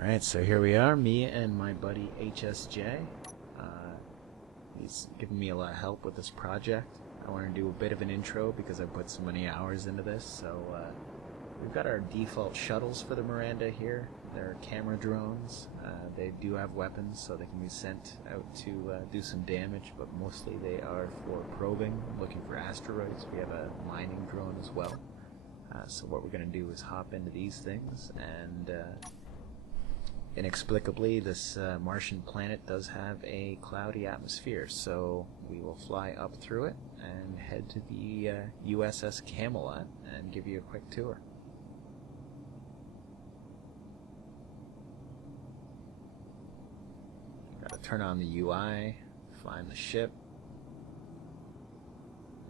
Alright, so here we are, me and my buddy HSJ. He's given me a lot of help with this project. I want to do a bit of an intro because I put so many hours into this. So we've got our default shuttles for the Miranda here. They're camera drones. They do have weapons, so they can be sent out to do some damage, but mostly they are for probing, looking for asteroids. We have a mining drone as well. So what we're going to do is hop into these things, and inexplicably this Martian planet does have a cloudy atmosphere, so we will fly up through it and head to the USS Camelot and give you a quick tour. Gotta turn on the UI, find the ship.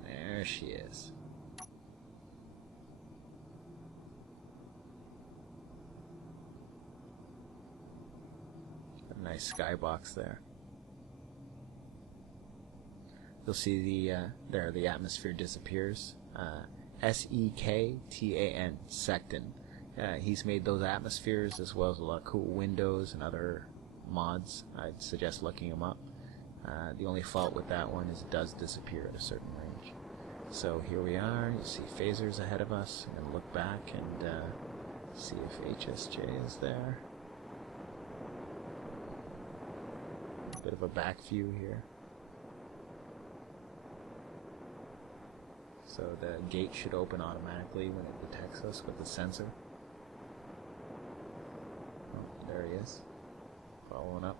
There she is. Nice skybox there. You'll see the atmosphere disappears. S-E-K-T-A-N, Secton. He's made those atmospheres as well as a lot of cool windows and other mods. I'd suggest looking him up. The only fault with that one is it does disappear at a certain range. So here we are. You see phasers ahead of us. I'm going to look back and see if HSJ is there. Bit of a back view here. So the gate should open automatically when it detects us with the sensor. Oh, there he is. Following up.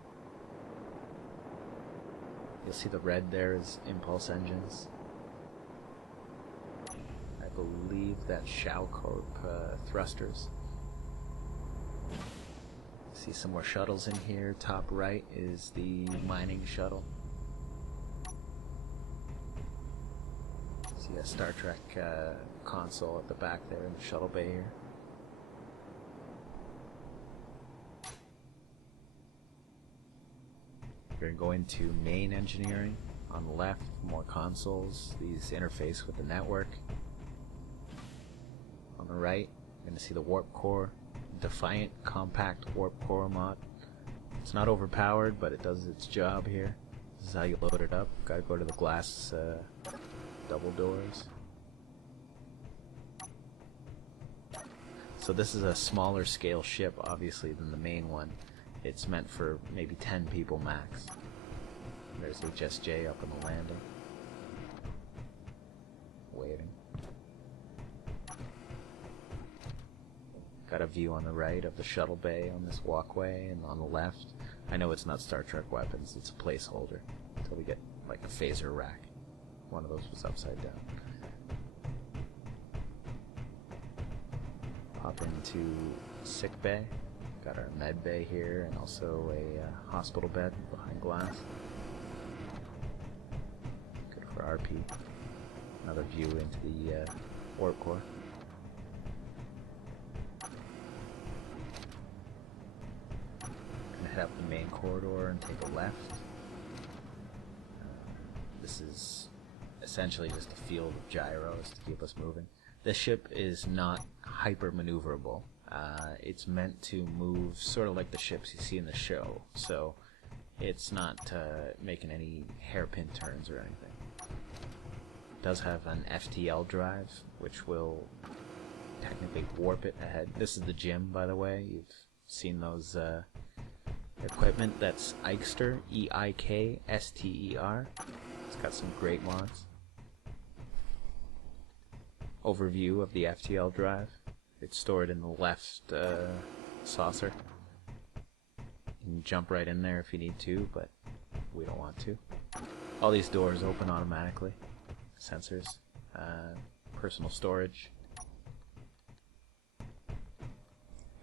You'll see the red there is impulse engines. I believe that's Shao thrusters. See some more shuttles in here. Top right is the mining shuttle. See a Star Trek console at the back there in the shuttle bay here. We're going to go into main engineering. On the left, more consoles. These interface with the network. On the right, you're going to see the warp core. Defiant compact warp core mod. It's not overpowered, but it does its job here. This is how you load it up. Gotta go to the glass double doors. So this is a smaller scale ship, obviously, than the main one. It's meant for maybe 10 people max. There's HSJ up on the landing. Waiting. Got a view on the right of the shuttle bay on this walkway, and on the left, I know it's not Star Trek weapons, it's a placeholder until we get like a phaser rack. One of those was upside down. Hop into sick bay. Got our med bay here, and also a hospital bed behind glass. Good for RP. Another view into the warp core. Head up the main corridor and take a left. This is essentially just a field of gyros to keep us moving. This ship is not hyper maneuverable. It's meant to move sort of like the ships you see in the show, so it's not making any hairpin turns or anything. It does have an FTL drive, which will technically warp it ahead. This is the gym, by the way. You've seen those equipment. That's Eikster, E-I-K-S-T-E-R. It's got some great mods. Overview of the FTL drive. It's stored in the left saucer. You can jump right in there if you need to, but we don't want to. All these doors open automatically. Sensors. Personal storage.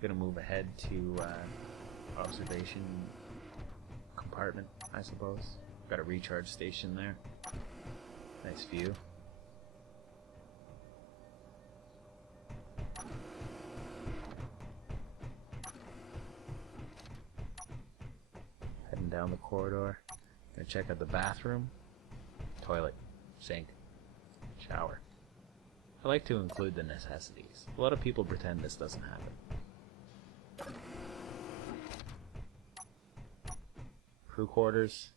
Gonna move ahead to observation compartment, I suppose. Got a recharge station there. Nice view. Heading down the corridor. Gonna check out the bathroom, toilet, sink, shower. I like to include the necessities. A lot of people pretend this doesn't happen. crew quarters.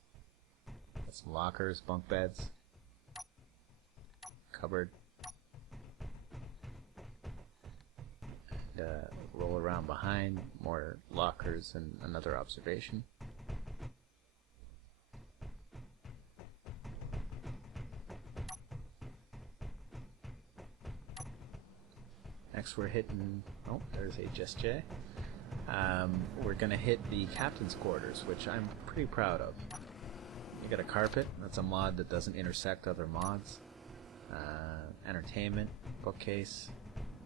Got some lockers, bunk beds, cupboard. And, roll around behind, more lockers and another observation. Next we're hitting, oh, there's HSJ. We're going to hit the captain's quarters, which I'm pretty proud of. You got a carpet, that's a mod that doesn't intersect other mods. Entertainment, bookcase,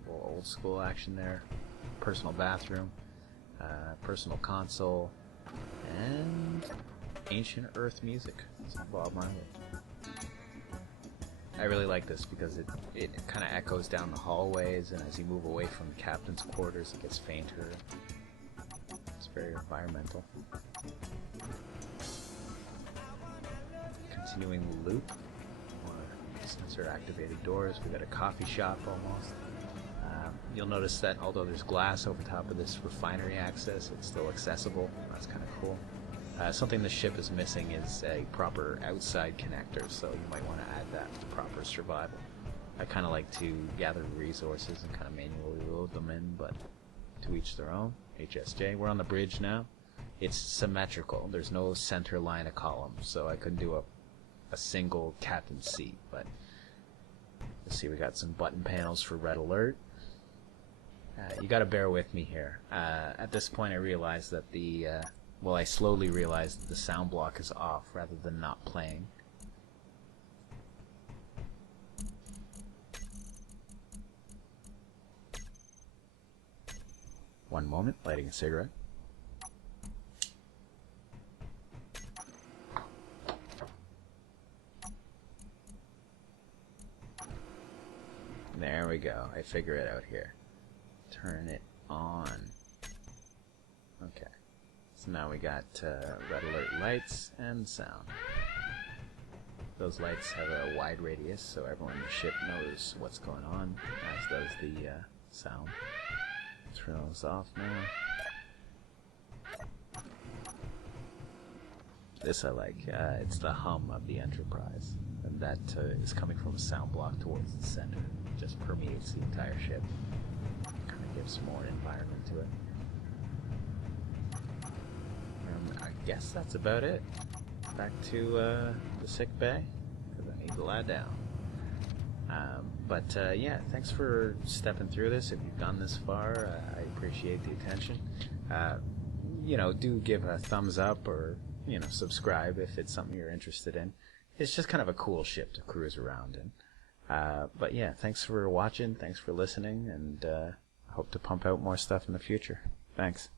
a little old school action there. Personal bathroom, personal console, and ancient earth music. It's Bob Marley. I really like this because it kind of echoes down the hallways, and as you move away from the captain's quarters it gets fainter. It's very environmental. Continuing the loop, more sensor activated doors. We got a coffee shop almost. You'll notice that although there's glass over top of this refinery access, it's still accessible. That's kind of cool. Something the ship is missing is a proper outside connector, so you might want to add that for proper survival. I kind of like to gather resources and kind of manually load them in, but to each their own. HSJ. We're on the bridge now. It's symmetrical. There's no center line of columns, so I couldn't do a single captain's seat, but let's see, we got some button panels for red alert. You gotta bear with me here. At this point I realized that I slowly realized that the sound block is off rather than not playing. One moment, lighting a cigarette. There we go, I figure it out here. Turn it on. Okay. So now we got red alert lights and sound. Those lights have a wide radius so everyone in the ship knows what's going on, as does the sound. Turn those off now. This I like. It's the hum of the Enterprise. And that is coming from a sound block towards the center. It just permeates the entire ship. Kind of gives more environment to it. I guess that's about it. Back to the sick bay, because I need to lie down. Yeah, thanks for stepping through this. If you've gone this far, I appreciate the attention. Do give a thumbs up or, subscribe if it's something you're interested in. It's just kind of a cool ship to cruise around in. But yeah, thanks for watching, thanks for listening, and I hope to pump out more stuff in the future. Thanks.